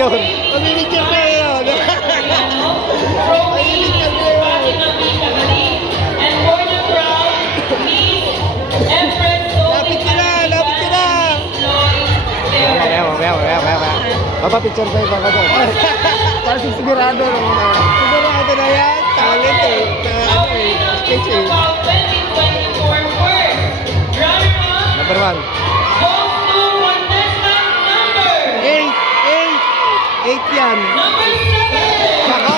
Papapicture. Pamimicture ko yun. Pamimicture ko yun. And for the crowd, Miss Empress Sophie. Lapit ka na. Papapicture pa yung baka doon. Parang sigurado. Sigurado na yan. Talent eh. Sketch eh. 2024 first. Runner-up. Number 1. Goes to contestant number 8 yan. number 7. Saka.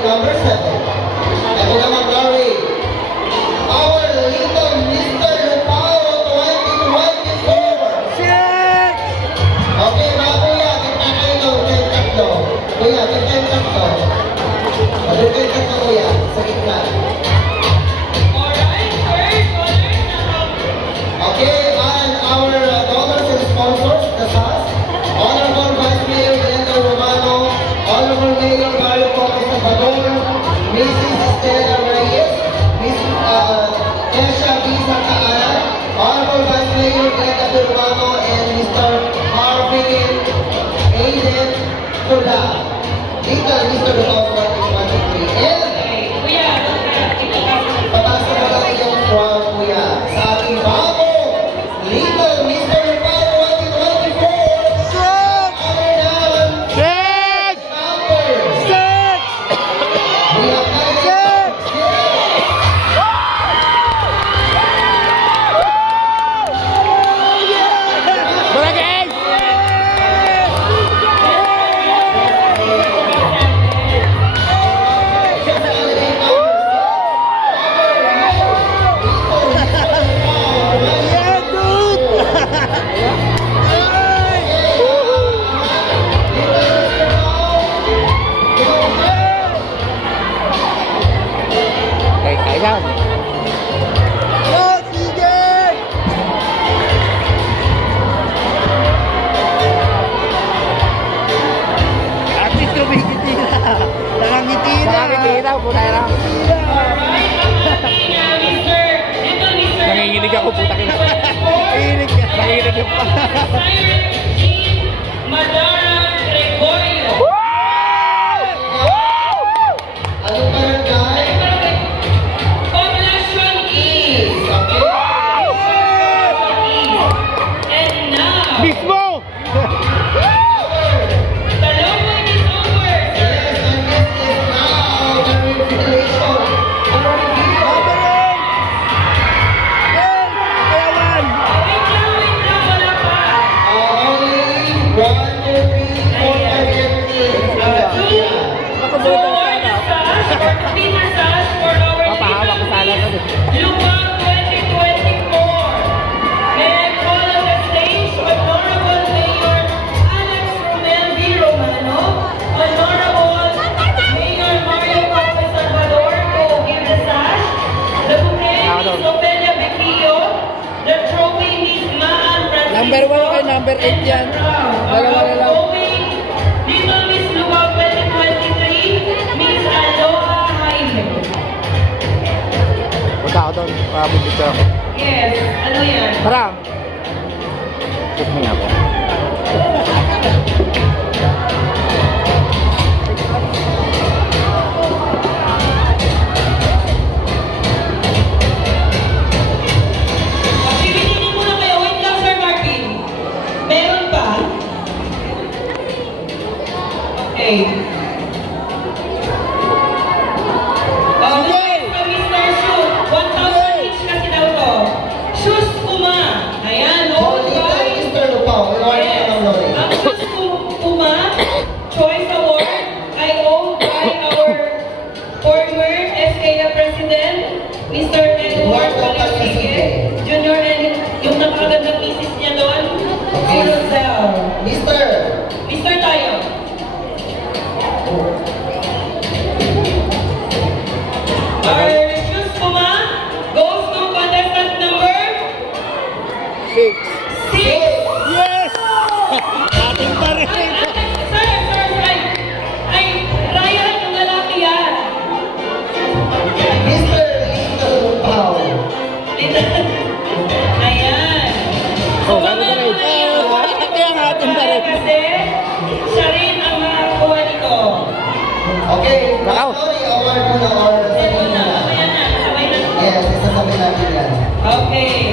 Number 7. Ito naman, Larry. Our little Mr. Lupao 2024. Shit! Okay, mga kuya, kita kayo ng tatlo. Kuya, kita yung tatlo. Kita yung tatlo, kuya, sa gitna. Alright, first honor. Okay, and our donors and sponsors, the SAS, Honorable Vice Mayor Glenda Romano, Honorable Mayor Mario Costa Salvador, Mrs. Estela Reyes, Miss Kesha B. Santaanan, Honorable Vice Mayor Glenda Romano, and Mr. Marvin Aiden Tula. Little Mr. Lupao 2023. And Kuya, papasa mo lang yung crowd, kuya, sa ating bago Little Mr. Lupao 2024. Shit! Our now Shit! number. Shit! We have got Shit! Barangay! Yeah, dude! Ayan. Yo, sige! At least kumikiti na. Nakangiti na. Nakakiti daw po tayo lang. Nanginginig ako puta kina. Nakikinig ka. Nanginginig yung pa. Madara Gregorio. Anong barangay? Poblacion East. And now, Mismo! Taloy is over. Yes, and this is now the revelation. The reveal. Kayawan! Wait lang, wala pa. Only one will be for To award the sash or to be the sash for our Papahawak ko sana ito. Lupao 2024. May I call on the stage Honorable Mayor Alex Romel V. Romano, Honorable Mayor Mario Costa Salvador to give the sash, the bouquet Miss Ofelia Becchio, the trophy Miss Maan Francisco, Number 1 kay number 8 yan. Dalawa na lang. Little Miss Lupao 2023, Miss Aloha Jaime. Punta ako doon. Papapicture ako. Yes, ano yan? Tara! Check mo nga ako. Bibigyan muna kayo. Wait lang, Sir Martin. Meron pa? Okay. Okay, so Mr. Shu, 1,000 each kasi daw to. Shoes Puma. Ayan, Oh, owned Little by... Mr. Lupao. Yes. Ang Shoes Puma Choice Award ay owned by our former SKA President, Mr. Edward Valenzuela Jr. and yung napakagandang misis niya doon, si Rosel. Mr. tayo. award muna or Ito na, mamaya na, sabay na. yes, isasabi natin yan. Okay.